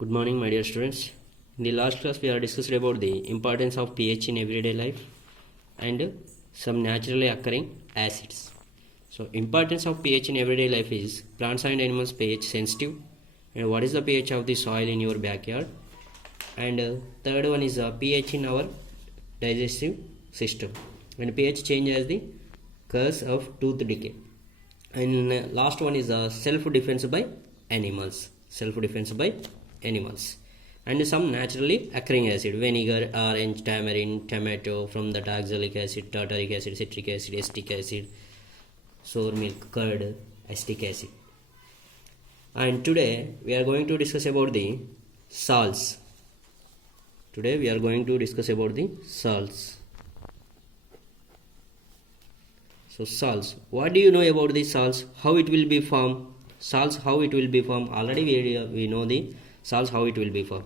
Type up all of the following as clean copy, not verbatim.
Good morning, my dear students. In the last class, we have discussed about the importance of pH in everyday life and some naturally occurring acids. So, importance of pH in everyday life is plants and animals pH sensitive, and what is the pH of the soil in your backyard. And third one is pH in our digestive system, and pH change as the cause of tooth decay. And last one is self-defense by animals. Self-defense by animals. And some naturally occurring acid: vinegar, orange, tamarind, tomato, from the oxalic acid, tartaric acid, citric acid, acetic acid, sour milk, curd, acetic acid. And today we are going to discuss about the salts. Today we are going to discuss about the salts. So salts, what do you know about the salts? How it will be formed? Salts, how it will be formed? Already we know the salts, how it will be formed.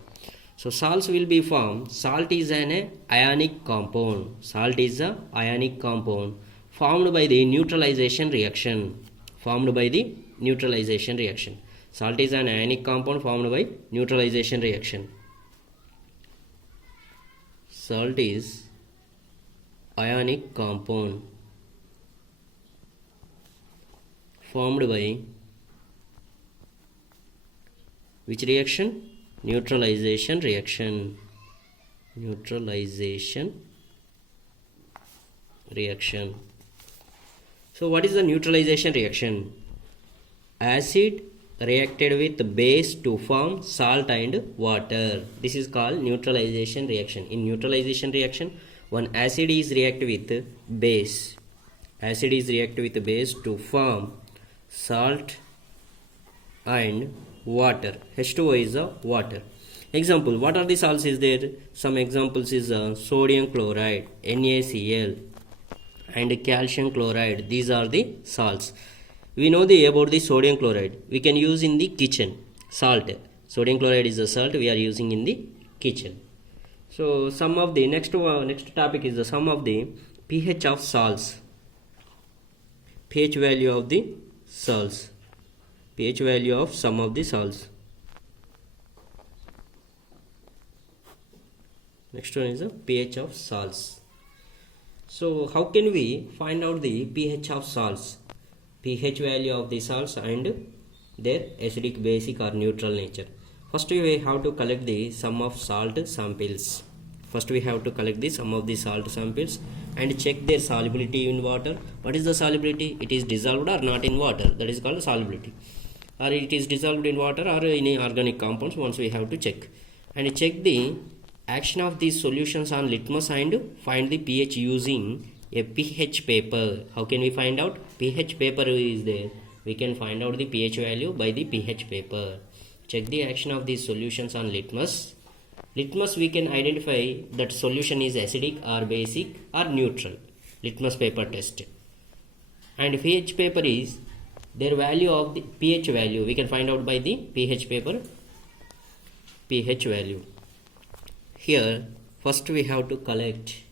So salts will be formed. Salt is an ionic compound. Salt is a ionic compound formed by the neutralization reaction. Formed by the neutralization reaction. Salt is an ionic compound formed by neutralization reaction. Salt is ionic compound formed by which reaction? Neutralization reaction. Neutralization reaction. So what is the neutralization reaction? Acid reacted with base to form salt and water. This is called neutralization reaction. In neutralization reaction, one acid is reacted with base. Acid is reacted with base to form salt and water. H2O is a water. Example, what are the salts is there? Some examples is sodium chloride, NaCl, and calcium chloride. These are the salts. We know about the sodium chloride. We can use in the kitchen. Salt. Sodium chloride is a salt we are using in the kitchen. So some of the next topic is the sum of the pH of salts. pH value of the salts. pH value of some of the salts. Next one is the pH of salts. So how can we find out the pH of salts? pH value of the salts and their acidic, basic or neutral nature. First we have to collect the sum of salt samples. First we have to collect the sum of the salt samples and check their solubility in water. What is the solubility? It is dissolved or not in water. That is called solubility. Or it is dissolved in water or in organic compounds. Once we have to check. And check the action of these solutions on litmus and find the pH using a pH paper. How can we find out? pH paper is there. We can find out the pH value by the pH paper. Check the action of these solutions on litmus. Litmus, we can identify that solution is acidic or basic or neutral. Litmus paper test. And pH paper is their value of the pH value. We can find out by the pH paper pH value. Here first we have to collect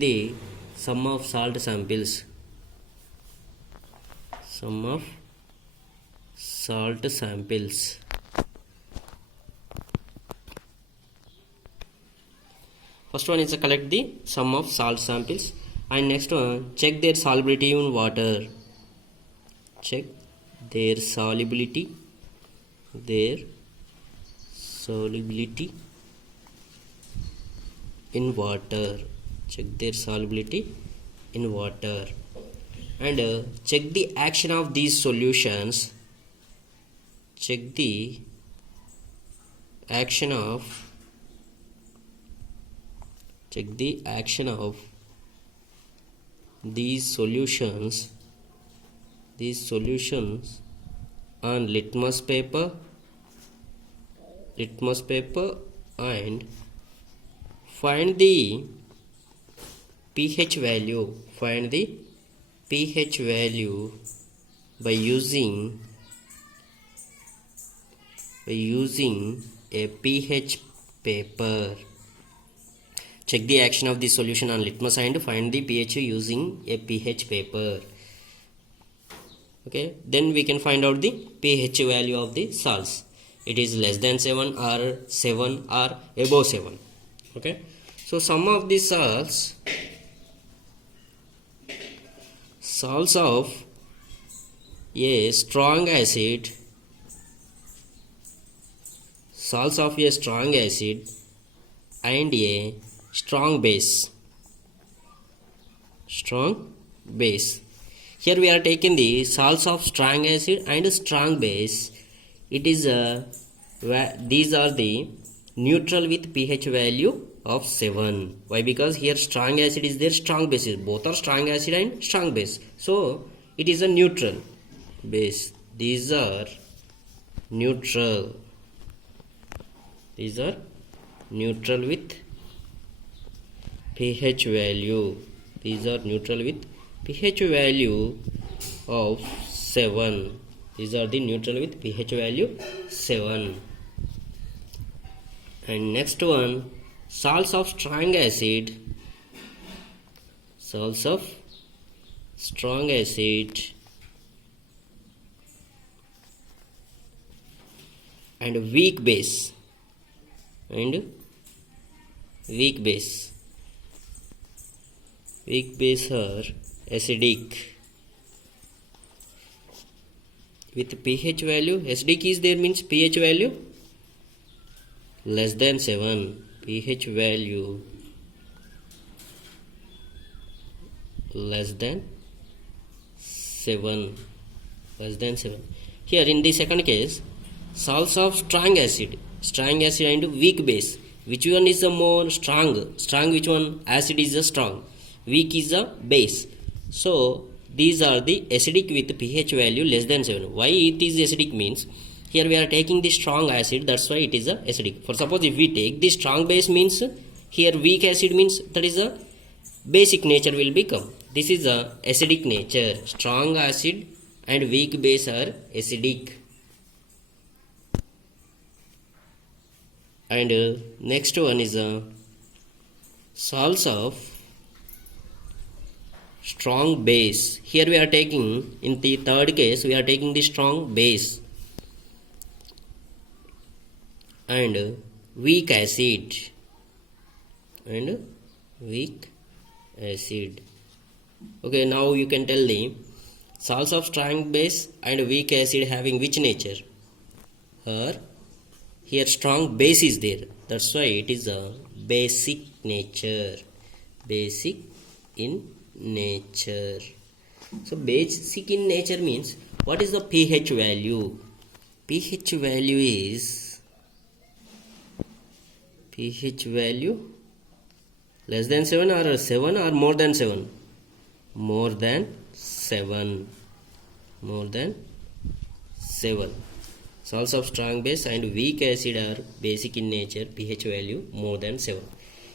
the sum of salt samples. Sum of salt samples. First one is to collect the sum of salt samples, and next one, check their solubility in water. Check their solubility in water. Check their solubility in water. And check the action of these solutions. Check the action of these solutions on litmus paper and find the pH value. Find the pH value by using a pH paper. Check the action of the solution on litmus and find the pH using a pH paper. Okay, then we can find out the pH value of the salts. It is less than 7 or 7 or above 7. Okay, so some of the salts of a strong acid, salts of a strong acid and a strong base. Here we are taking the salts of strong acid and strong base. It is these are the neutral with pH value of 7. Why? Because here strong acid is there, strong base is, both are strong acid and strong base. So it is a neutral base. These are neutral. These are neutral with pH value. These are neutral with pH value of 7. These are the neutral with pH value 7. And next one, salts of strong acid. Salts of strong acid and weak base. Weak base are acidic with pH value. Acidic is there means pH value less than 7. pH value less than 7. Here in the second case, salts of strong acid and weak base. Which one is the more strong? Which one? Acid is the strong, weak is the base. So these are the acidic with pH value less than 7. Why it is acidic means, here we are taking the strong acid, that's why it is a acidic. For suppose if we take the strong base means, here weak acid means, that is a basic nature will become. This is a acidic nature. Strong acid and weak base are acidic. And next one is salts of strong base. Here we are taking, in the third case, we are taking the strong base and weak acid. Okay, now you can tell the salts of strong base and weak acid having which nature? Here strong base is there, that's why it is a basic nature. Basic in nature. So basic in nature means, what is the pH value? pH value is less than 7 or 7 or more than 7? More than 7. Salts of strong base and weak acid are basic in nature, pH value more than 7.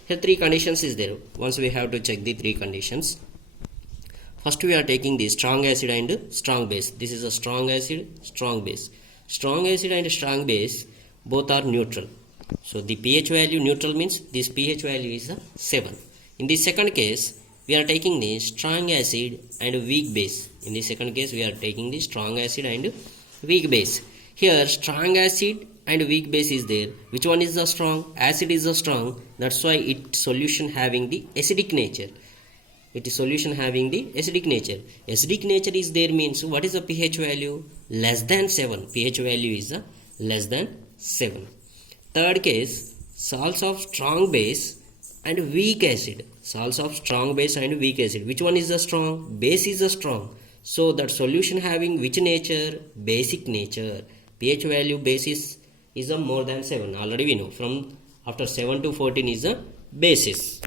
Here three conditions is there. Once we have to check the three conditions. First we are taking the strong acid and strong base. This is a strong acid, strong base. Strong acid and strong base both are neutral. So the pH value neutral means this pH value is 7. In the second case, we are taking the strong acid and weak base. In the second case, we are taking the strong acid and weak base. Here strong acid and weak base is there. Which one is the strong? Acid is the strong. That's why its solution having the acidic nature. It is solution having the acidic nature. Acidic nature is there means, what is the pH value? Less than 7. pH value is less than 7. Third case, salts of strong base and weak acid. Salts of strong base and weak acid. Which one is the strong? Base is the strong. So that solution having which nature? Basic nature. pH value basis is a more than 7. Already we know, from after 7 to 14 is a basis.